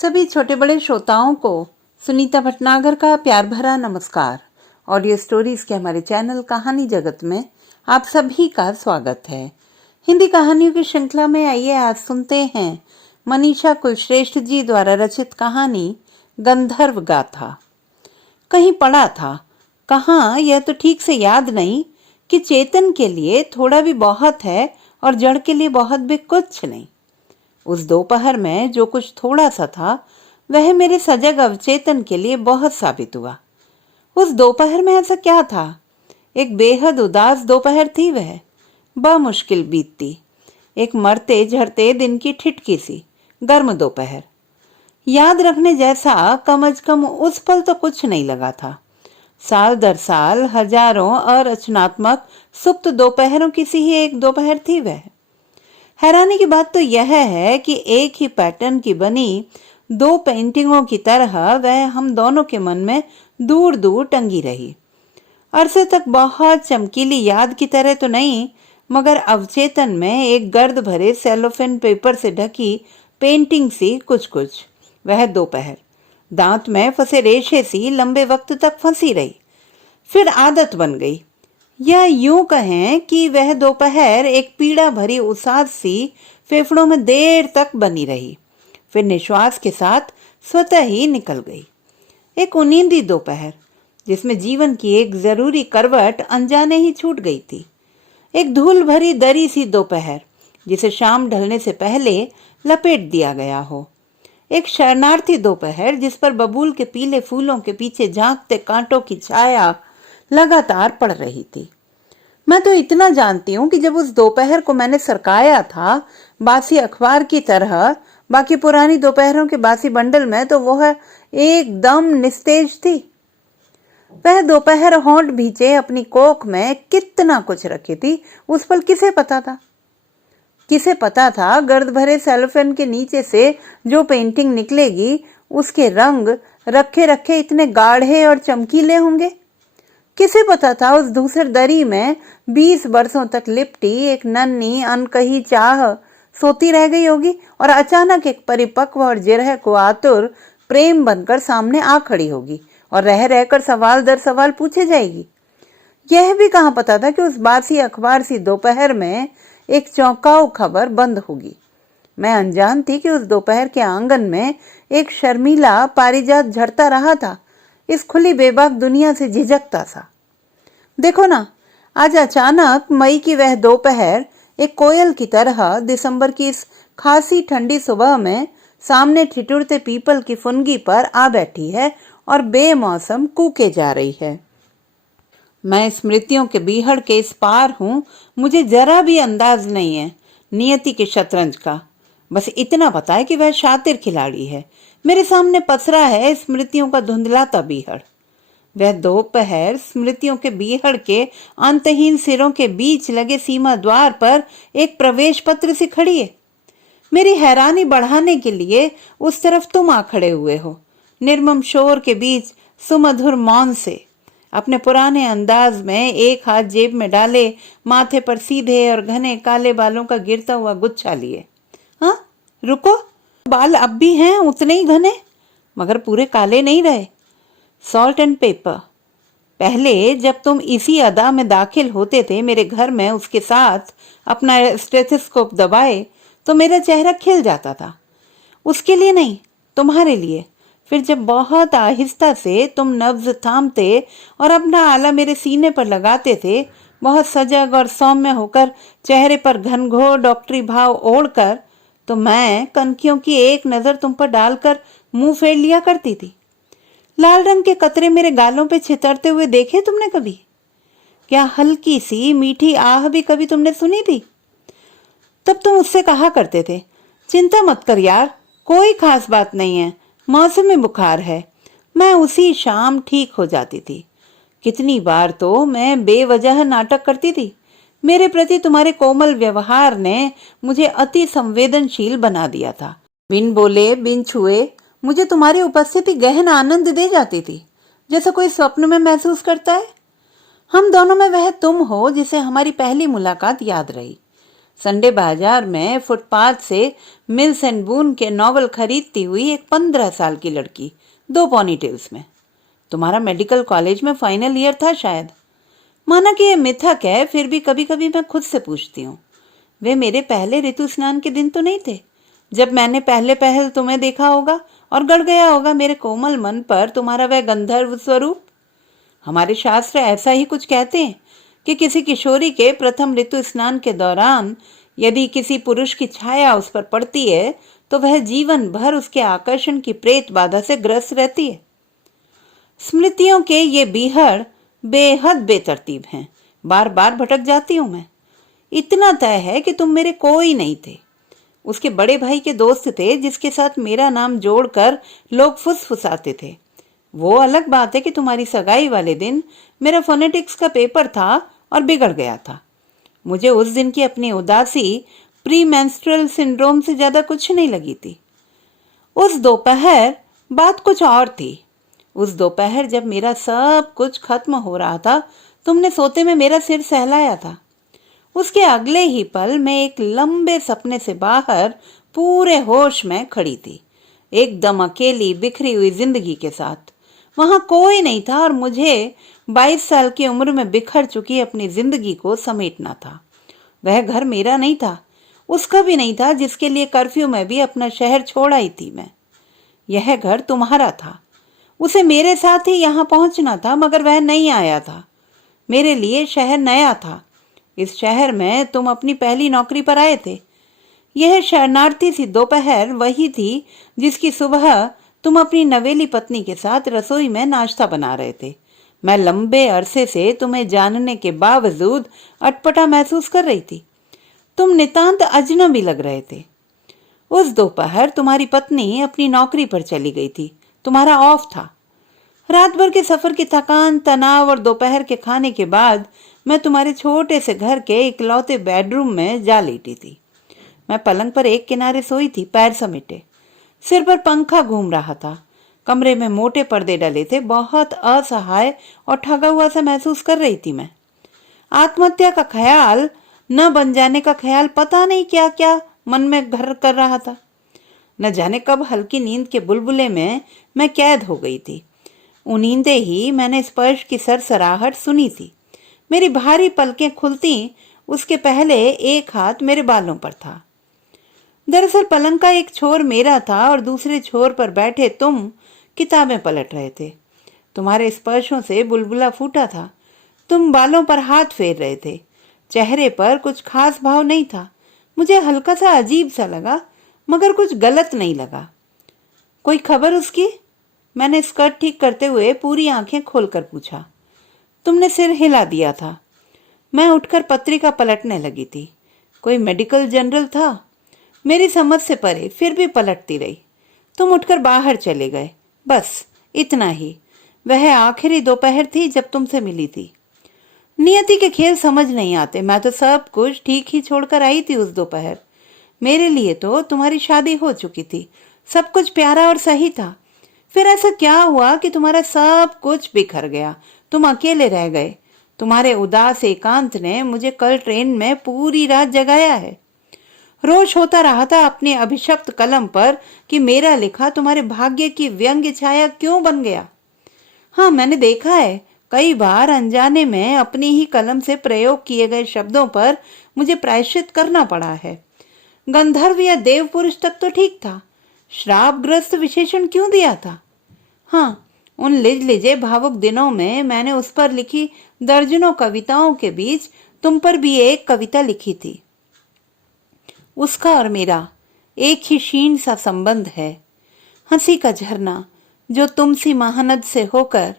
सभी छोटे बड़े श्रोताओं को सुनीता भटनागर का प्यार भरा नमस्कार। ऑडियो स्टोरीज के हमारे चैनल कहानी जगत में आप सभी का स्वागत है। हिंदी कहानियों की श्रृंखला में आइए आज सुनते हैं मनीषा कुलश्रेष्ठ जी द्वारा रचित कहानी गंधर्व गाथा। कहीं पढ़ा था, कहाँ यह तो ठीक से याद नहीं, कि चेतन के लिए थोड़ा भी बहुत है और जड़ के लिए बहुत भी कुछ नहीं। उस दोपहर में जो कुछ थोड़ा सा था वह मेरे सजग अवचेतन के लिए बहुत साबित हुआ। उस दोपहर में ऐसा क्या था? एक बेहद उदास दोपहर थी वह, बमुश्किल बीतती। एक मरते झरते दिन की ठिठकी सी गर्म दोपहर। याद रखने जैसा कम अज कम उस पल तो कुछ नहीं लगा था। साल दर साल हजारों अरचनात्मक सुप्त दोपहरों की सी ही एक दोपहर थी वह। हैरानी की बात तो यह है कि एक ही पैटर्न की बनी दो पेंटिंगों की तरह वह हम दोनों के मन में दूर दूर टंगी रही। अरसे तक बहुत चमकीली याद की तरह तो नहीं, मगर अवचेतन में एक गर्द भरे सेलोफेन पेपर से ढकी पेंटिंग सी कुछ कुछ। वह दोपहर दांत में फंसे रेशे सी लंबे वक्त तक फंसी रही, फिर आदत बन गई। या यूं कहें कि वह दोपहर एक पीड़ा भरी उसाद सी फेफड़ों में देर तक बनी रही, फिर निश्वास के साथ स्वतः ही निकल गई। एक उनींदी दोपहर जिसमें जीवन की एक जरूरी करवट अनजाने ही छूट गई थी। एक धूल भरी दरी सी दोपहर जिसे शाम ढलने से पहले लपेट दिया गया हो। एक शरणार्थी दोपहर जिस पर बबूल के पीले फूलों के पीछे झांकते कांटों की छाया लगातार पड़ रही थी। मैं तो इतना जानती हूँ कि जब उस दोपहर को मैंने सरकाया था बासी अखबार की तरह बाकी पुरानी दोपहरों के बासी बंडल में, तो वह एकदम निस्तेज थी। वह दोपहर होंठ भींचे अपनी कोख में कितना कुछ रखी थी, उस पल किसे पता था? किसे पता था गर्द भरे सेलोफेन के नीचे से जो पेंटिंग निकलेगी उसके रंग रखे रखे इतने गाढ़े और चमकीले होंगे? किसे पता था उस धूसर दरी में 20 बरसों तक लिपटी एक नन्ही अनकही चाह सोती रह गई होगी और अचानक एक परिपक्व और जिरह को आतुर प्रेम बनकर सामने आ खड़ी होगी और रह रहकर सवाल दर सवाल पूछे जाएगी। यह भी कहाँ पता था कि उस बासी अखबार सी दोपहर में एक चौंकाऊ खबर बंद होगी। मैं अनजान थी कि उस दोपहर के आंगन में एक शर्मीला पारिजात झड़ता रहा था, इस खुली बेबाक दुनिया से झिझकता सा। देखो ना, आज अचानक मई की वह दोपहर एक कोयल की तरह दिसंबर की इस खासी ठंडी सुबह में सामने ठिठुरते पीपल की फुनगी पर आ बैठी है और बेमौसम कूके जा रही है। मैं स्मृतियों के बीहड़ के इस पार हूँ, मुझे जरा भी अंदाज नहीं है नियति के शतरंज का। बस इतना पता है कि वह शातिर खिलाड़ी है। मेरे सामने पसरा है स्मृतियों का धुंधलाता बीहड़। वह दोपहर स्मृतियों के बीहड़ के अंतहीन सिरों के बीच लगे सीमा द्वार पर एक प्रवेश पत्र से खड़ी है। मेरी हैरानी बढ़ाने के लिए उस तरफ तुम आ खड़े हुए हो, निर्मम शोर के बीच सुमधुर मौन से, अपने पुराने अंदाज में एक हाथ जेब में डाले, माथे पर सीधे और घने काले बालों का गिरता हुआ गुच्छा लिए। हाँ, रुको, बाल अब भी हैं उतने ही घने, मगर पूरे काले नहीं रहे। Salt and paper. पहले जब तुम इसी अदा में दाखिल होते थे मेरे घर में, उसके साथ अपना स्टेथोस्कोप दबाए, तो मेरा चेहरा खिल जाता था। उसके लिए नहीं, तुम्हारे लिए। फिर जब बहुत आहिस्ता से तुम नब्ज थामते और अपना आला मेरे सीने पर लगाते थे, बहुत सजग और सौम्य होकर, चेहरे पर घनघोर डॉक्टरी भाव ओढ़कर, तो मैं कनखियों की एक नजर तुम पर डालकर मुंह फेर लिया करती थी। लाल रंग के कतरे मेरे गालों पे छितरते हुए देखे तुमने कभी? क्या हल्की सी मीठी आह भी कभी तुमने सुनी थी? तब तुम उससे कहा करते थे, चिंता मत कर यार, कोई खास बात नहीं है, मौसमी बुखार है। मैं उसी शाम ठीक हो जाती थी। कितनी बार तो मैं बेवजह नाटक करती थी। मेरे प्रति तुम्हारे कोमल व्यवहार ने मुझे अति संवेदनशील बना दिया था। बिन बोले बिन छुए मुझे तुम्हारी उपस्थिति गहन आनंद दे जाती थी, जैसा कोई स्वप्न में महसूस करता है। हम दोनों में वह तुम हो जिसे हमारी पहली मुलाकात याद रही। संडे बाजार में फुटपाथ से मिल्स एंड बून के नॉवल खरीदती हुई एक 15 साल की लड़की, 2 पॉनीटेल्स में। तुम्हारा मेडिकल कॉलेज में फाइनल ईयर था शायद। माना कि यह मिथक है, फिर भी कभी कभी मैं खुद से पूछती हूँ, वे मेरे पहले ऋतु स्नान के दिन तो नहीं थे, जब मैंने पहले पहल तुम्हें देखा होगा और गड़ गया होगा मेरे कोमल मन पर तुम्हारा वह गंधर्व स्वरूप। हमारे शास्त्र ऐसा ही कुछ कहते हैं कि किसी किशोरी के प्रथम ऋतु स्नान के दौरान यदि किसी पुरुष की छाया उस पर पड़ती है तो वह जीवन भर उसके आकर्षण की प्रेत बाधा से ग्रस्त रहती है। स्मृतियों के ये बीहड़ बेहद बेतरतीब हैं, बार बार भटक जाती हूं मैं। इतना तय है कि तुम मेरे कोई नहीं थे। उसके बड़े भाई के दोस्त थे जिसके साथ मेरा नाम जोड़कर लोग फुसफुसाते थे। वो अलग बात है कि तुम्हारी सगाई वाले दिन मेरा फोनेटिक्स का पेपर था और बिगड़ गया था। मुझे उस दिन की अपनी उदासी प्री मेंस्ट्रुअल सिंड्रोम से ज्यादा कुछ नहीं लगी थी। उस दोपहर बात कुछ और थी। उस दोपहर जब मेरा सब कुछ खत्म हो रहा था, तुमने सोते में मेरा सिर सहलाया था। उसके अगले ही पल मैं एक लंबे सपने से बाहर पूरे होश में खड़ी थी, एकदम अकेली बिखरी हुई जिंदगी के साथ। वहां कोई नहीं था और मुझे 22 साल की उम्र में बिखर चुकी अपनी जिंदगी को समेटना था। वह घर मेरा नहीं था, उसका भी नहीं था जिसके लिए कर्फ्यू में भी अपना शहर छोड़ आई थी मैं। यह घर तुम्हारा था, उसे मेरे साथ ही यहाँ पहुंचना था, मगर वह नहीं आया था। मेरे लिए शहर नया था। इस शहर में तुम अपनी पहली नौकरी पर आए थे। यह शरणार्थी सी दोपहर वही थी जिसकी सुबह तुम अपनी नवेली पत्नी के साथ रसोई में नाश्ता बना रहे थे। मैं लंबे अरसे से तुम्हें जानने के बावजूद अटपटा महसूस कर रही थी। तुम नितांत अजनबी लग रहे थे। उस दोपहर तुम्हारी पत्नी अपनी नौकरी पर चली गई थी, तुम्हारा ऑफ था। रात भर के सफर की थकान, तनाव और दोपहर के खाने के बाद मैं तुम्हारे छोटे से घर के इकलौते बेडरूम में जा लेटी थी। मैं पलंग पर एक किनारे सोई थी, पैर समेटे। सिर पर पंखा घूम रहा था। कमरे में मोटे पर्दे डले थे। बहुत असहाय और ठगा हुआ सा महसूस कर रही थी मैं। आत्महत्या का ख्याल, न बन जाने का ख्याल, पता नहीं क्या क्या मन में घर कर रहा था। न जाने कब हल्की नींद के बुलबुले में मैं कैद हो गई थी। उनींदे ही मैंने स्पर्श की सरसराहट सुनी थी। मेरी भारी पलकें खुलती उसके पहले एक हाथ मेरे बालों पर था। दरअसल पलंग का एक छोर मेरा था और दूसरे छोर पर बैठे तुम किताबें पलट रहे थे। तुम्हारे स्पर्शों से बुलबुला फूटा था। तुम बालों पर हाथ फेर रहे थे। चेहरे पर कुछ खास भाव नहीं था। मुझे हल्का सा अजीब सा लगा, मगर कुछ गलत नहीं लगा। कोई खबर उसकी? मैंने स्कर्ट ठीक करते हुए पूरी आंखें खोलकर पूछा। तुमने सिर हिला दिया था। मैं उठकर पत्रिका पलटने लगी थी। कोई मेडिकल जर्नल था? मेरी समझ से परे, फिर भी पलटती रही। तुम उठकर बाहर चले गए, बस इतना ही। वह आखिरी दोपहर थी जब तुमसे मिली थी। नियति के खेल समझ नहीं आते। मैं तो सब कुछ ठीक ही छोड़कर आई थी उस दोपहर। मेरे लिए तो तुम्हारी शादी हो चुकी थी, सब कुछ प्यारा और सही था। फिर ऐसा क्या हुआ कि तुम्हारा सब कुछ बिखर गया, तुम अकेले रह गए। तुम्हारे उदास एकांत ने मुझे कल ट्रेन में पूरी रात जगाया है। रोष होता रहा था अपने अभिशप्त कलम पर कि मेरा लिखा तुम्हारे भाग्य की व्यंग्य छाया क्यों बन गया। हाँ, मैंने देखा है कई बार अनजाने में अपनी ही कलम से प्रयोग किए गए शब्दों पर मुझे प्रायश्चित करना पड़ा है। गंधर्व या देव पुरुष तक तो ठीक था, श्रापग्रस्त विशेषण क्यों दिया था? हाँ, उन लिजे भावुक दिनों में मैंने उस पर लिखी दर्जनों कविताओं के बीच तुम पर भी एक कविता लिखी थी। उसका और मेरा एक ही क्षीण सा संबंध है, हंसी का झरना जो तुमसी महानद से होकर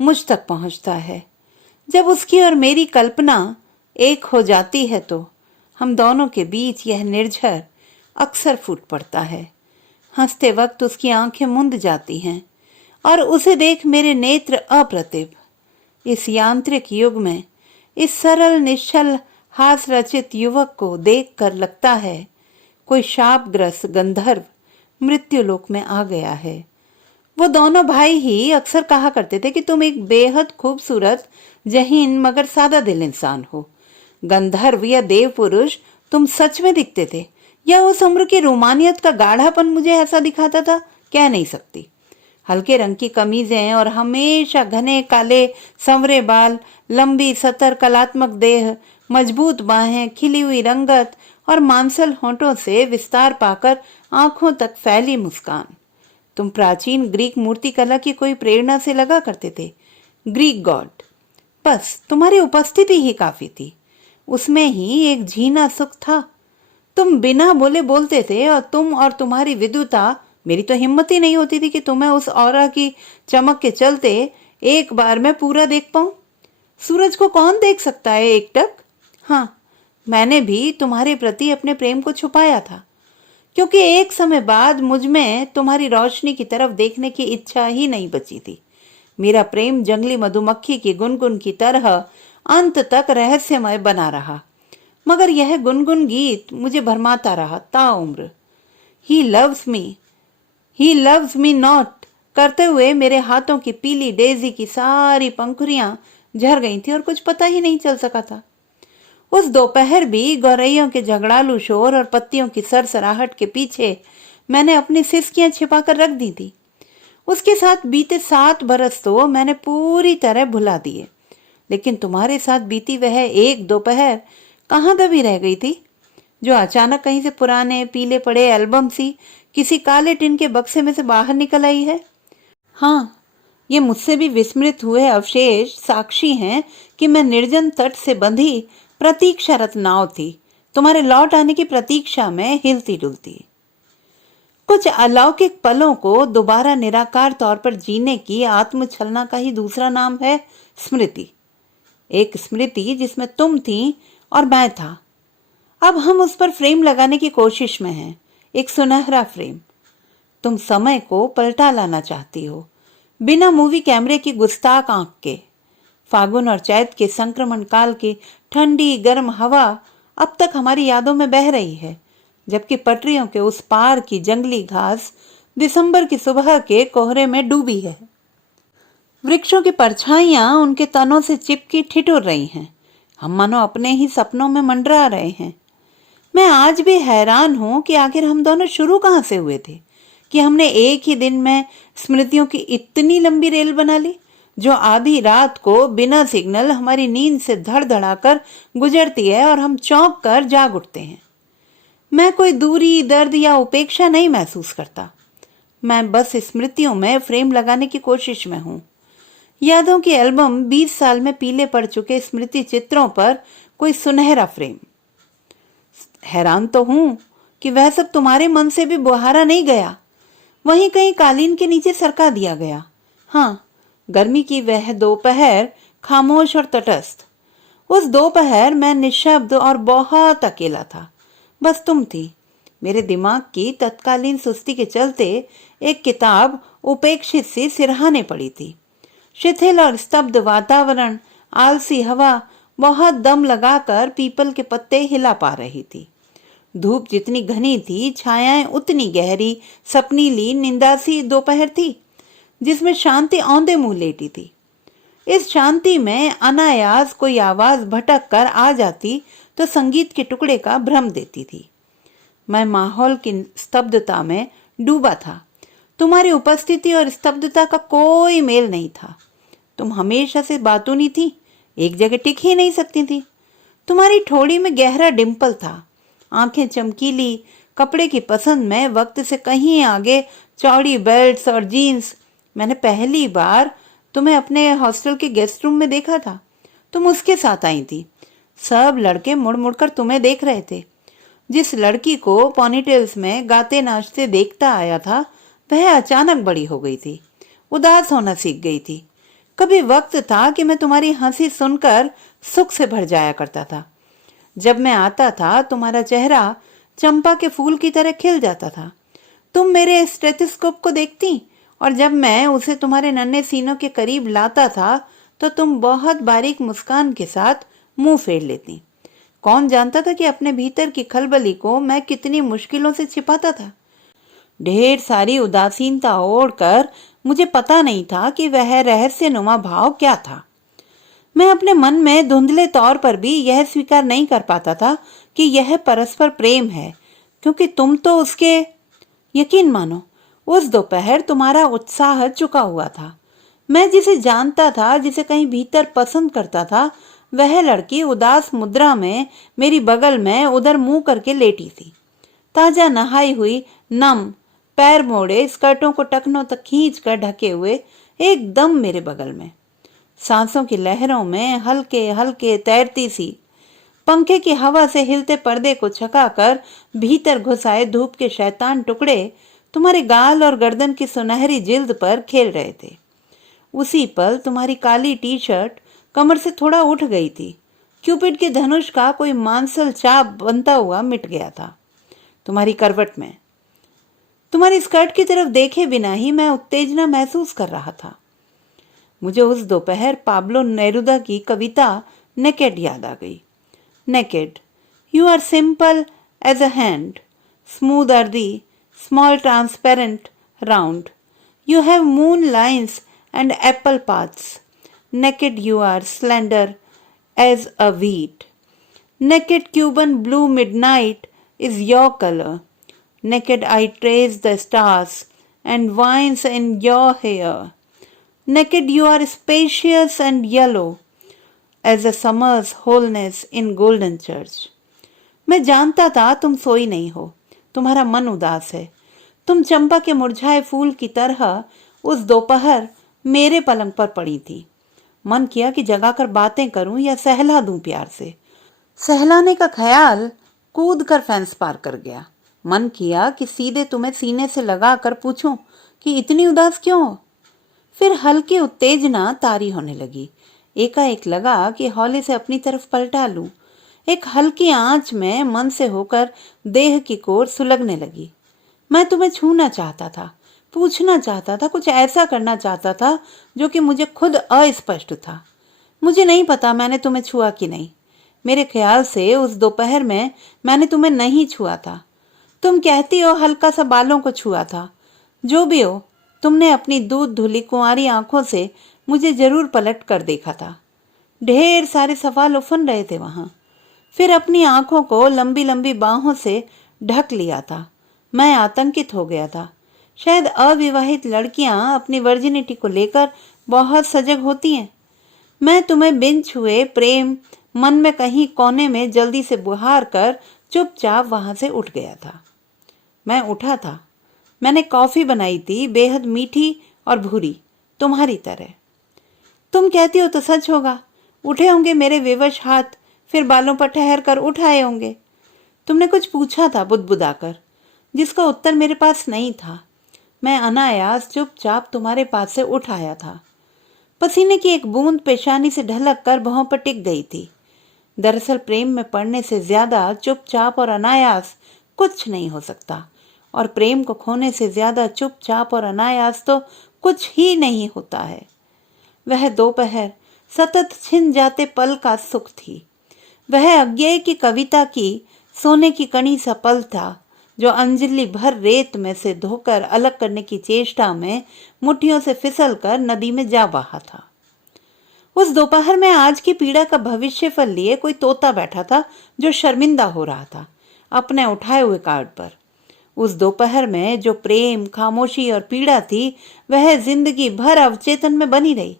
मुझ तक पहुंचता है। जब उसकी और मेरी कल्पना एक हो जाती है तो हम दोनों के बीच यह निर्झर अक्सर फूट पड़ता है। हंसते वक्त उसकी आंखें मुंद जाती हैं और उसे देख मेरे नेत्र अप्रतिभ। इस यांत्रिक युग में इस सरल निश्चल हास रचित युवक को देखकर लगता है कोई शापग्रस्त गंधर्व मृत्युलोक में आ गया है। वो दोनों भाई ही अक्सर कहा करते थे कि तुम एक बेहद खूबसूरत, जहीन मगर सादा दिल इंसान हो। गंधर्व या देव पुरुष तुम सच में दिखते थे या उस उम्र की रोमानियत का गाढ़ापन मुझे ऐसा दिखाता था, कह नहीं सकती। हल्के रंग की कमीजें और हमेशा घने काले संवरे बाल, लंबी सतर कलात्मक देह, मजबूत बाहें, खिली हुई रंगत और मांसल होंठों से विस्तार पाकर आंखों तक फैली मुस्कान। तुम प्राचीन ग्रीक मूर्ति कला की कोई प्रेरणा से लगा करते थे, ग्रीक गॉड। बस तुम्हारी उपस्थिति ही काफी थी, उसमें ही एक जीना सुख था। तुम बिना बोले बोलते थे और तुम और तुम्हारी विद्वता, मेरी तो हिम्मत ही नहीं होती थी कि तुम्हें उस ऑरा की चमक के चलते एक बार में पूरा देख पाऊं। सूरज को कौन देख सकता है एकटक? हाँ, मैंने भी तुम्हारे प्रति अपने प्रेम को छुपाया था, क्योंकि एक समय बाद मुझ में तुम्हारी रोशनी की तरफ देखने की इच्छा ही नहीं बची थी। मेरा प्रेम जंगली मधुमक्खी की गुनगुन की तरह अंत तक रहस्यमय बना रहा, मगर यह गुनगुन गीत मुझे भरमाता रहा ताउम्र। ही लव्स मी नॉट करते हुए मेरे हाथों की पीली डेजी की सारी पंखुड़ियां झर गई थी और कुछ पता ही नहीं चल सका था। उस दोपहर भी गौरैयों के झगड़ालू शोर और पत्तियों की सरसराहट के पीछे मैंने अपनी सिसकियां छिपाकर रख दी थी। उसके साथ बीते 7 बरस तो मैंने पूरी तरह भुला दिए, लेकिन तुम्हारे साथ बीती वह एक दोपहर कहाँ दबी रह गई थी, जो अचानक कहीं से पुराने पीले पड़े एल्बम सी किसी काले टिन के बक्से में से बाहर निकल आई है। हाँ, ये मुझसे भी विस्मृत हुए अवशेष साक्षी हैं कि मैं निर्जन तट से बंधी प्रतीक्षारत नाव थी, तुम्हारे लौट आने की प्रतीक्षा में हिलती डुलती। कुछ अलौकिक पलों को दोबारा निराकार तौर पर जीने की आत्मछलना का ही दूसरा नाम है स्मृति। एक स्मृति जिसमें तुम थी और मैं था। अब हम उस पर फ्रेम लगाने की कोशिश में हैं, एक सुनहरा फ्रेम। तुम समय को पलटा लाना चाहती हो, बिना मूवी कैमरे की गुस्ताख आंख के। फागुन और चैत के संक्रमण काल की ठंडी गर्म हवा अब तक हमारी यादों में बह रही है, जबकि पटरियों के उस पार की जंगली घास दिसंबर की सुबह के कोहरे में डूबी है। वृक्षों की परछाइयां उनके तनों से चिपकी ठिठुर रही हैं। हम मानो अपने ही सपनों में मंडरा रहे हैं। मैं आज भी हैरान हूं कि आखिर हम दोनों शुरू कहां से हुए थे, कि हमने एक ही दिन में स्मृतियों की इतनी लंबी रेल बना ली, जो आधी रात को बिना सिग्नल हमारी नींद से धड़धड़ाकर गुजरती है और हम चौंक कर जाग उठते हैं। मैं कोई दूरी, दर्द या उपेक्षा नहीं महसूस करता। मैं बस स्मृतियों में फ्रेम लगाने की कोशिश में हूं। यादों की एल्बम 20 साल में पीले पड़ चुके स्मृति चित्रों पर कोई सुनहरा फ्रेम। हैरान तो हूं कि वह सब तुम्हारे मन से भी बुहारा नहीं गया, वहीं कहीं कालीन के नीचे सरका दिया गया। हाँ, गर्मी की वह दोपहर खामोश और तटस्थ। उस दोपहर मैं निशब्द और बहुत अकेला था। बस तुम थी। मेरे दिमाग की तत्कालीन सुस्ती के चलते एक किताब उपेक्षित सी सिरहाने पड़ी थी। शिथिल और स्तब्ध वातावरण, आलसी हवा बहुत दम लगाकर पीपल के पत्ते हिला पा रही थी। धूप जितनी घनी थी, छायाएं उतनी गहरी, सपनीली निंदासी दोपहर थी, जिसमें शांति औंधे मुंह लेटी थी। इस शांति में अनायास कोई आवाज भटक कर आ जाती तो संगीत के टुकड़े का भ्रम देती थी। मैं माहौल की स्तब्धता में डूबा था। तुम्हारी उपस्थिति और स्तब्धता का कोई मेल नहीं था। तुम हमेशा से बातूनी थी, एक जगह टिक ही नहीं सकती थी। तुम्हारी ठोड़ी में गहरा डिंपल था, आंखें चमकीली, कपड़े की पसंद में वक्त से कहीं आगे चौड़ी बेल्ट्स और जीन्स। मैंने पहली बार तुम्हें अपने हॉस्टल के गेस्ट रूम में देखा था। तुम उसके साथ आई थी। सब लड़के मुड़ मुड़कर तुम्हें देख रहे थे। जिस लड़की को पॉनीटेल्स में गाते नाचते देखता आया था, वह अचानक बड़ी हो गई थी, उदास होना सीख गई थी। कभी वक्त था कि मैं तुम्हारी हंसी सुनकर सुख से भर जाया करता था। जब मैं आता था, तुम्हारा चेहरा चंपा के फूल की तरह खिल जाता था। तुम मेरे स्टेथोस्कोप को देखती और जब मैं उसे तुम्हारे नन्हे सीनों के करीब लाता था तो तुम बहुत बारीक मुस्कान के साथ मुंह फेर लेती। कौन जानता था कि अपने भीतर की खलबली को मैं कितनी मुश्किलों से छिपाता था। ढेर सारी उदासीनता ओढ़कर मुझे पता नहीं था कि वह रहस्यनुमा भाव क्या था। मैं अपने मन में धुंधले तौर पर भी यह स्वीकार नहीं कर पाता था कि यह परस्पर प्रेम है, क्योंकि तुम तो उसके। यकीन मानो, उस दोपहर तुम्हारा उत्साह चुका हुआ था। मैं जिसे जानता था, जिसे कहीं भीतर पसंद करता था, वह लड़की उदास मुद्रा में मेरी बगल में उधर मुंह करके लेटी थी, ताजा नहाई हुई, नम, पैर मोड़े, स्कर्टों को टखनों तक खींच कर ढके हुए, एकदम मेरे बगल में, सांसों की लहरों में हल्के हल्के तैरती सी। पंखे की हवा से हिलते पर्दे को छकाकर भीतर घुसाए धूप के शैतान टुकड़े तुम्हारे गाल और गर्दन की सुनहरी जिल्द पर खेल रहे थे। उसी पल तुम्हारी काली टी शर्ट कमर से थोड़ा उठ गई थी। क्यूपिड के धनुष का कोई मांसल चाप बनता हुआ मिट गया था तुम्हारी करवट में। तुम्हारी स्कर्ट की तरफ देखे बिना ही मैं उत्तेजना महसूस कर रहा था। मुझे उस दोपहर पाब्लो नेरुदा की कविता नेकेड याद आ गई। Naked, you are simple as a hand, smooth earthy, small transparent, round. You have moon lines and apple paths. Naked you are, slender as a wheat. Naked Cuban blue midnight is your color. Naked I trace the stars and vines in your hair. Naked you are spacious and yellow as a summer's wholeness in golden church. मैं जानता था तुम सोई नहीं हो, तुम्हारा मन उदास है। तुम चंपा के मुरझाए फूल की तरह उस दोपहर मेरे पलंग पर पड़ी थी। मन किया कि जगाकर बातें करूं या सहला दूं प्यार से। सहलाने का ख्याल कूद कर फेंस पार कर गया। मन किया कि सीधे तुम्हें सीने से लगा कर पूछूं कि इतनी उदास क्यों हो। फिर हल्की उत्तेजना तारी होने लगी। एकाएक लगा कि हौले से अपनी तरफ पलटा लूं। एक हल्की आंच में मन से होकर देह की कोर सुलगने लगी। मैं तुम्हें छूना चाहता था, पूछना चाहता था, कुछ ऐसा करना चाहता था जो कि मुझे खुद अस्पष्ट था। मुझे नहीं पता मैंने तुम्हें छुआ कि नहीं। मेरे ख्याल से उस दोपहर में मैंने तुम्हें नहीं छुआ था। तुम कहती हो हल्का सा बालों को छुआ था। जो भी हो, तुमने अपनी दूध धुली कुंवारी आंखों से मुझे जरूर पलट कर देखा था। ढेर सारे सवाल उफन रहे थे वहां। फिर अपनी आंखों को लंबी लंबी बाहों से ढक लिया था। मैं आतंकित हो गया था। शायद अविवाहित लड़कियां अपनी वर्जिनिटी को लेकर बहुत सजग होती हैं। मैं तुम्हें बिन छुए प्रेम मन में कहीं कोने में जल्दी से बुहार कर चुपचाप वहां से उठ गया था। मैं उठा था। मैंने कॉफी बनाई थी, बेहद मीठी और भूरी, तुम्हारी तरह। तुम कहती हो तो सच होगा। उठे होंगे मेरे विवश हाथ, फिर बालों पर ठहर कर उठ आए होंगे। तुमने कुछ पूछा था बुदबुदाकर, जिसका उत्तर मेरे पास नहीं था। मैं अनायास चुपचाप तुम्हारे पास से उठ आया था। पसीने की एक बूंद पेशानी से ढलक कर भौं पर टिक गई थी। दरअसल प्रेम में पड़ने से ज्यादा चुपचाप और अनायास कुछ नहीं हो सकता, और प्रेम को खोने से ज्यादा चुपचाप और अनायास तो कुछ ही नहीं होता है। वह दोपहर सतत छिन जाते पल का सुख थी। वह अज्ञेय की कविता की सोने की कणी सा पल था, जो अंजलि भर रेत में से धोकर अलग करने की चेष्टा में मुट्ठियों से फिसलकर नदी में जा बहा था। उस दोपहर में आज की पीड़ा का भविष्य फल लिए कोई तोता बैठा था, जो शर्मिंदा हो रहा था अपने उठाए हुए कार्ड पर। उस दोपहर में जो प्रेम, खामोशी और पीड़ा थी, वह जिंदगी भर अवचेतन में बनी रही।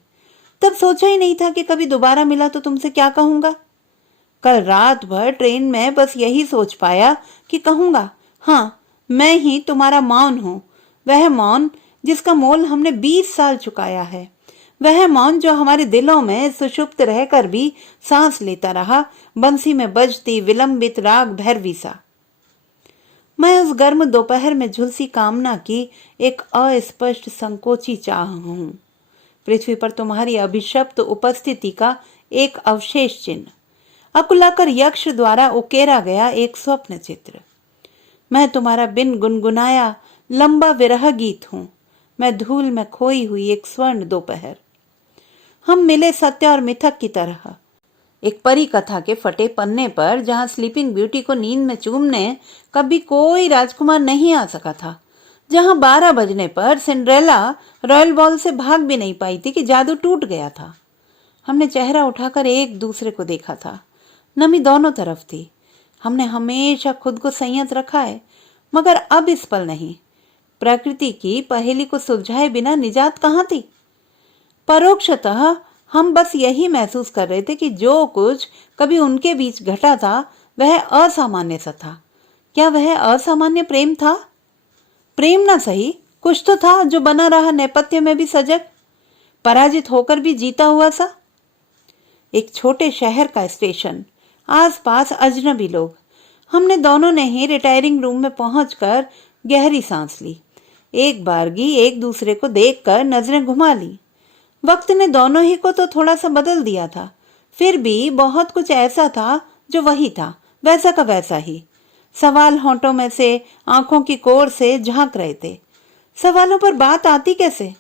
तब सोचा ही नहीं था कि कभी दोबारा मिला तो तुमसे क्या कहूंगा। कल रात भर ट्रेन में बस यही सोच पाया कि कहूंगा, हाँ, मैं ही तुम्हारा मौन हूं। वह मौन जिसका मोल हमने 20 साल चुकाया है। वह मौन जो हमारे दिलों में सुषुप्त रहकर भी सांस लेता रहा, बंसी में बजती विलंबित राग भैरवी सा। मैं उस गर्म दोपहर में झुलसी कामना की एक अस्पष्ट संकोची चाह हूं। पृथ्वी पर तुम्हारी अभिशप्त उपस्थिति का एक अवशेष चिन्ह, अकुलाकर यक्ष द्वारा उकेरा गया एक स्वप्न चित्र। मैं तुम्हारा बिन गुनगुनाया लंबा विरह गीत हूं। मैं धूल में खोई हुई एक स्वर्ण दोपहर। हम मिले सत्य और मिथक की तरह, एक परी कथा के फटे पन्ने पर, जहां स्लीपिंग ब्यूटी को नींद में चूमने कभी कोई राजकुमार नहीं आ सका था, जहां 12 बजने पर सिंड्रेला रॉयल बॉल से भाग भी नहीं पाई थी कि जादू टूट गया था। हमने चेहरा उठाकर एक दूसरे को देखा था। नमी दोनों तरफ थी। हमने हमेशा खुद को संयत रखा है, मगर अब इस पल नहीं। प्रकृति की पहेली को सुलझाए बिना निजात कहाँ थी? परोक्षतः हम बस यही महसूस कर रहे थे कि जो कुछ कभी उनके बीच घटा था वह असामान्य सा था। क्या वह असामान्य प्रेम था? प्रेम ना सही, कुछ तो था जो बना रहा नेपथ्य में भी सजग, पराजित होकर भी जीता हुआ सा। एक छोटे शहर का स्टेशन, आसपास अजनबी लोग। हमने दोनों ने ही रिटायरिंग रूम में पहुंचकर गहरी सांस ली। एक बारगी एक दूसरे को देखकर नजरें घुमा ली। वक्त ने दोनों ही को तो थोड़ा सा बदल दिया था, फिर भी बहुत कुछ ऐसा था जो वही था, वैसा का वैसा ही। सवाल होंठों में से, आंखों की कोर से झांक रहे थे। सवालों पर बात आती कैसे?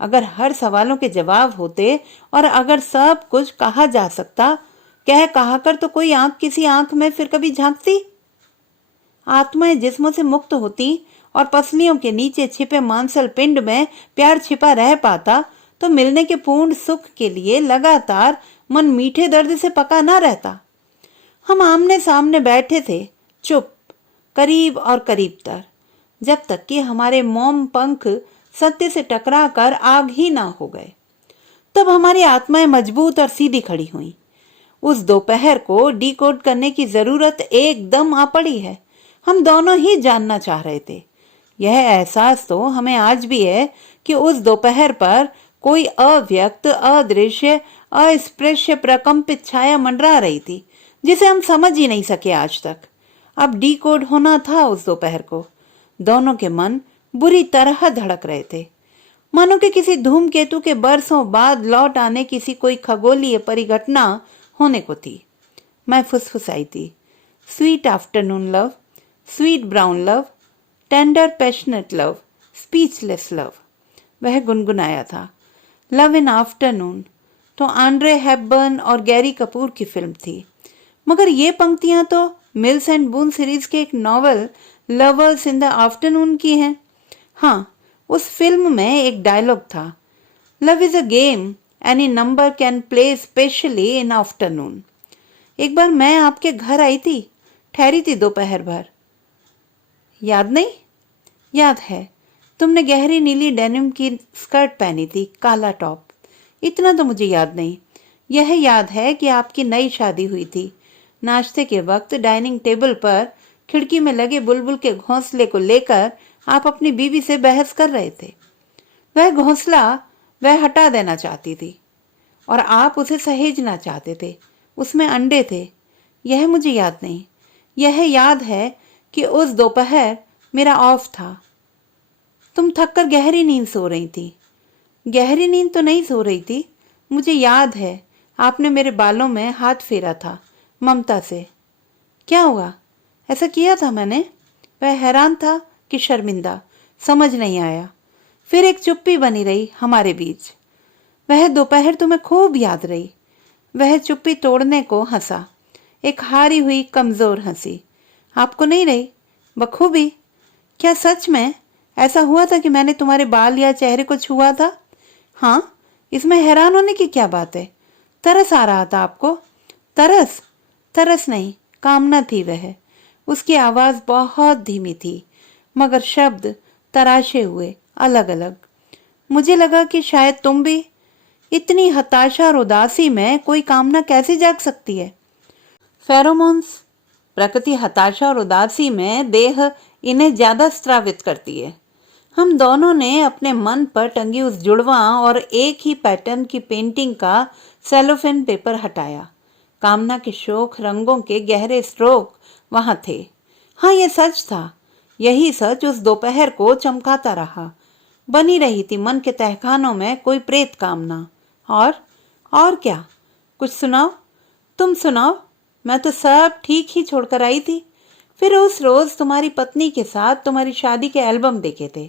अगर हर सवालों के जवाब होते और अगर सब कुछ कहा जा सकता, कहा कर तो कोई आंख किसी आंख में फिर कभी झांकती? आत्माएं जिस्मों से मुक्त होती और पसलियों के नीचे छिपे मांसल पिंड में प्यार छिपा रह पाता, तो मिलने के पूर्ण सुख के लिए लगातार मन मीठे दर्द से पका ना रहता। हम आमने सामने बैठे थे, चुप, करीब और करीब तर, जब तक कि हमारे मोम पंख सत्य से टकरा कर आग ही ना हो गए। तब हमारी आत्माएं मजबूत और सीधी खड़ी हुई। उस दोपहर को डिकोड करने की जरूरत एकदम आ पड़ी है। हम दोनों ही जानना चाह रहे थे। यह एहसास तो हमें आज भी है कि उस दोपहर पर कोई अव्यक्त, अदृश्य, अस्पृश्य प्रकंपित छाया मंडरा रही थी, जिसे हम समझ ही नहीं सके आज तक। अब डिकोड होना था उस दोपहर को। दोनों के मन बुरी तरह धड़क रहे थे, मानो कि किसी धूमकेतु के बरसों बाद लौट आने किसी कोई खगोलीय परिघटना होने को थी। मैं फुसफुसाई थी, sweet afternoon love, sweet brown love, tender passionate love, speechless love. वह गुनगुनाया था। लव इन आफ्टरनून तो आंड्रे हैपबर्न और गैरी कपूर की फिल्म थी, मगर ये पंक्तियां तो मिल्स एंड बून सीरीज के एक novel lovers in the afternoon की हैं। हाँ, उस फिल्म में एक डायलॉग था, love is a game any number can play specially in afternoon. एक बार मैं आपके घर आई थी, ठहरी थी दोपहर भर। याद नहीं? याद है, तुमने गहरी नीली डेनिम की स्कर्ट पहनी थी, काला टॉप। इतना तो मुझे याद नहीं। यह याद है कि आपकी नई शादी हुई थी। नाश्ते के वक्त डाइनिंग टेबल पर खिड़की में लगे बुलबुल के घोंसले को लेकर आप अपनी बीवी से बहस कर रहे थे। वह घोंसला वह हटा देना चाहती थी और आप उसे सहेजना चाहते थे। उसमें अंडे थे। यह मुझे याद नहीं। यह याद है कि उस दोपहर मेरा ऑफ था। तुम थककर गहरी नींद सो रही थी। गहरी नींद तो नहीं सो रही थी। मुझे याद है आपने मेरे बालों में हाथ फेरा था, ममता से। क्या हुआ? ऐसा किया था मैंने? वह हैरान था कि शर्मिंदा, समझ नहीं आया। फिर एक चुप्पी बनी रही हमारे बीच। वह दोपहर तुम्हें खूब याद रही। वह चुप्पी तोड़ने को हंसा, एक हारी हुई कमजोर हंसी। आपको नहीं रही? बखूबी। क्या सच में ऐसा हुआ था कि मैंने तुम्हारे बाल या चेहरे को छुआ था? हाँ, इसमें हैरान होने की क्या बात है? तरस आ रहा था आपको? तरस? तरस नहीं, कामना थी वह। उसकी आवाज बहुत धीमी थी, मगर शब्द तराशे हुए, अलग अलग। मुझे लगा कि शायद तुम भी। इतनी हताशा और उदासी में कोई कामना कैसे जाग सकती है? फेरोमोन्स। प्रकृति हताशा और उदासी में देह इन्हें ज्यादा स्रावित करती है। हम दोनों ने अपने मन पर टंगी उस जुड़वा और एक ही पैटर्न की पेंटिंग का सेलोफेन पेपर हटाया। कामना के शोक रंगों के गहरे स्ट्रोक वहां थे। हाँ, ये सच था। यही सच उस दोपहर को चमकाता रहा। बनी रही थी मन के तहखानों में कोई प्रेत कामना। और क्या? कुछ सुनाओ, तुम सुनाओ। मैं तो सब ठीक ही छोड़कर आई थी। फिर उस रोज तुम्हारी पत्नी के साथ तुम्हारी शादी के एल्बम देखे थे।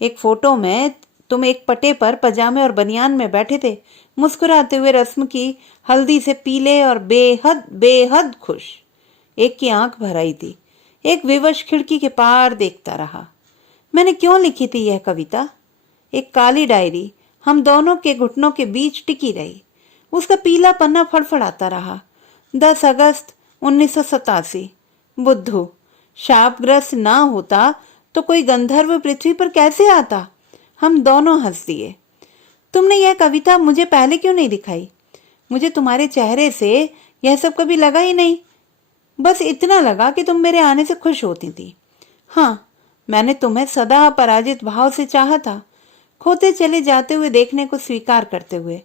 एक फोटो में तुम एक पटे पर पजामे और बनियान में बैठे थे, मुस्कुराते हुए, रस्म की हल्दी से पीले और बेहद बेहद खुश। एक की आंख भर आई थी, एक विवश खिड़की के पार देखता रहा। मैंने क्यों लिखी थी यह कविता? एक काली डायरी हम दोनों के घुटनों के बीच टिकी रही। उसका पीला पन्ना फड़फड़ाता रहा। 10 अगस्त 1987। बुद्धू। शापग्रस्त ना होता तो कोई गंधर्व पृथ्वी पर कैसे आता? हम दोनों हंस दिए। तुमने यह कविता मुझे पहले क्यों नहीं दिखाई? मुझे तुम्हारे चेहरे से यह सब कभी लगा ही नहीं। बस इतना लगा कि तुम मेरे आने से खुश होती थी। हाँ, मैंने तुम्हें सदा पराजित भाव से चाहा था, खोते चले जाते हुए देखने को स्वीकार करते हुए।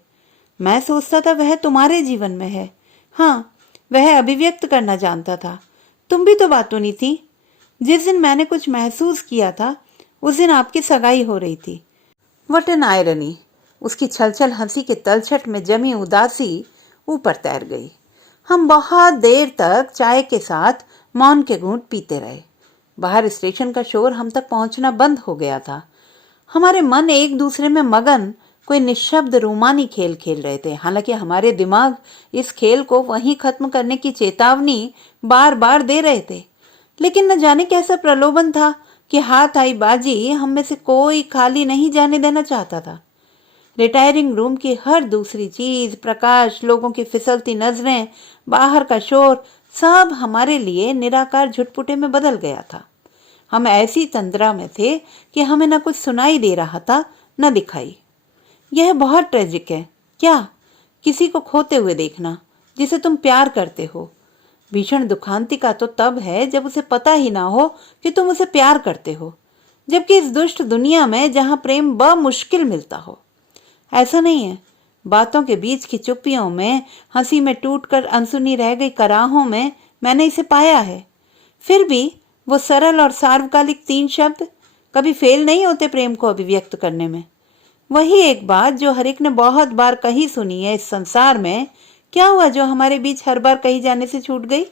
मैं सोचता था वह तुम्हारे जीवन में है। हाँ, वह अभिव्यक्त करना जानता था। तुम भी तो बातूनी थी। जिस दिन मैंने कुछ महसूस किया था उस दिन आपकी सगाई हो रही थी। What an irony. उसकी छलछल हंसी के तलछट में जमी उदासी ऊपर तैर गई। हम बहुत देर तक चाय के साथ मौन के घूंट पीते रहे। बाहर स्टेशन का शोर हम तक पहुंचना बंद हो गया था। हमारे मन एक दूसरे में मगन कोई निशब्द रोमानी खेल खेल रहे थे। हालांकि हमारे दिमाग इस खेल को वहीं खत्म करने की चेतावनी बार बार दे रहे थे, लेकिन न जाने कैसा प्रलोभन था कि हाथ आई बाजी हम में से कोई खाली नहीं जाने देना चाहता था। रिटायरिंग रूम की हर दूसरी चीज, प्रकाश, लोगों की फिसलती नजरें, बाहर का शोर, सब हमारे लिए निराकार झुटपुटे में बदल गया था। हम ऐसी तंद्रा में थे कि हमें न कुछ सुनाई दे रहा था न दिखाई। यह बहुत ट्रेजिक है क्या, किसी को खोते हुए देखना जिसे तुम प्यार करते हो। भीषण दुखांतिका तो तब है जब उसे पता ही ना हो कि तुम उसे प्यार करते हो, जबकि इस दुष्ट दुनिया में जहां प्रेम बमुश्किल मिलता हो। ऐसा नहीं है। बातों के बीच की चुप्पियों में, हंसी में टूटकर अनसुनी रह गई कराहों में मैंने इसे पाया है। फिर भी वो सरल और सार्वकालिक 3 शब्द कभी फेल नहीं होते प्रेम को अभिव्यक्त करने में। वही एक बात जो हर एक ने बहुत बार कही सुनी है इस संसार में, क्या हुआ जो हमारे बीच हर बार कही जाने से छूट गई?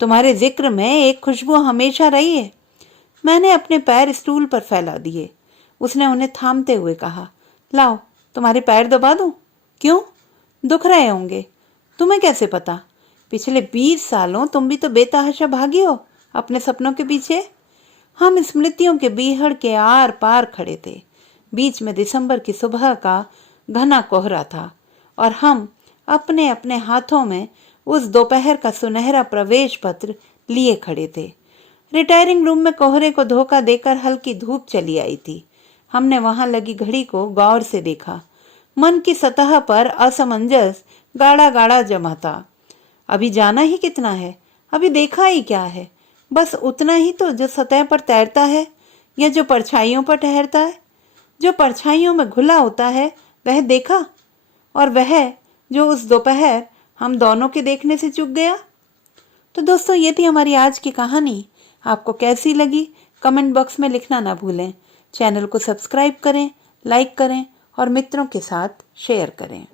तुम्हारे जिक्र में एक खुशबू हमेशा रही है। मैंने अपने पैर स्टूल पर फैला दिए। उसने उन्हें थामते हुए कहा, लाओ तुम्हारे पैर दबा दूं? क्यों? दुख रहे होंगे। तुम्हें कैसे पता? पिछले 20 सालों तुम भी तो बेतहाशा भागी हो अपने सपनों के पीछे। हम स्मृतियों के बीहड़ के आर पार खड़े थे। बीच में दिसंबर की सुबह का घना कोहरा था और हम अपने अपने हाथों में उस दोपहर का सुनहरा प्रवेश पत्र लिए खड़े थे। रिटायरिंग रूम में कोहरे को धोखा देकर हल्की धूप चली आई थी। हमने वहां लगी घड़ी को गौर से देखा। मन की सतह पर असमंजस गाढ़ा गाढ़ा जमा था। अभी जाना ही कितना है, अभी देखा ही क्या है? बस उतना ही तो जो सतह पर तैरता है या जो परछाइयों पर ठहरता है। जो परछाइयों में घुला होता है वह देखा, और वह जो उस दोपहर हम दोनों के देखने से चूक गया। तो दोस्तों, ये थी हमारी आज की कहानी। आपको कैसी लगी कमेंट बॉक्स में लिखना ना भूलें। चैनल को सब्सक्राइब करें, लाइक करें और मित्रों के साथ शेयर करें।